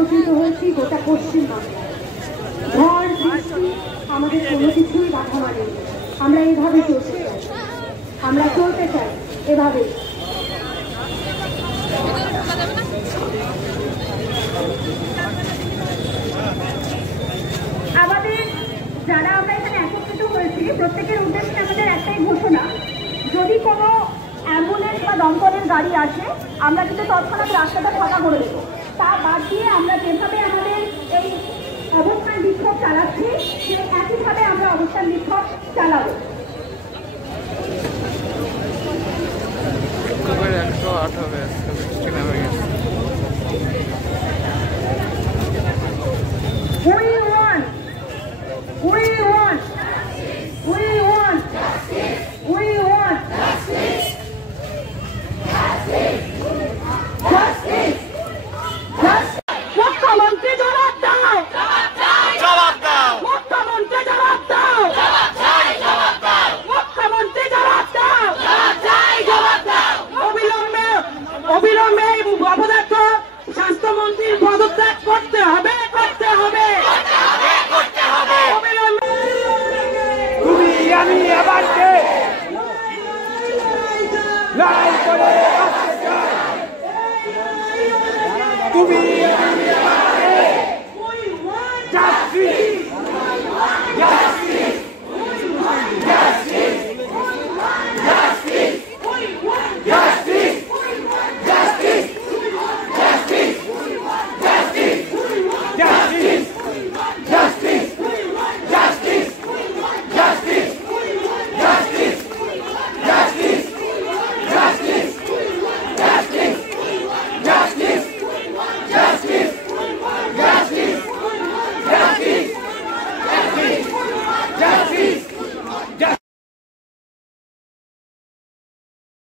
একত্রিত হয়েছি গোটা পশ্চিমবাংলা। ঝড় বৃষ্টি আমাদের কোনো কিছুই বাধা মানে, আমরা এভাবে চলতে চাই, আমরা চলতে চাই এভাবে। আমাদের যারা আমরা এখানে একত্রিত হয়েছি প্রত্যেকের উদ্দেশ্যে আমাদের একটাই ঘোষণা, যদি কোনো অ্যাম্বুলেন্স বা দমকলের গাড়ি আসে আমরা কিন্তু তৎক্ষণাৎ রাস্তাটা ফাঁকা করে দেবো। তা বাদ দিয়ে আমরা যেভাবে আমাদের এই অবস্থান বিক্ষোভ চালাচ্ছি সেই একইভাবে আমরা অবস্থান বিক্ষোভ চালাবো। অবিলম্বে অপদার্থ স্বাস্থ্যমন্ত্রীর পদত্যাগ করতে হবে, করতে হবে, করতে হবে অবিলম্বে। তুমি আমি আবার কে লড়াই করে তুমি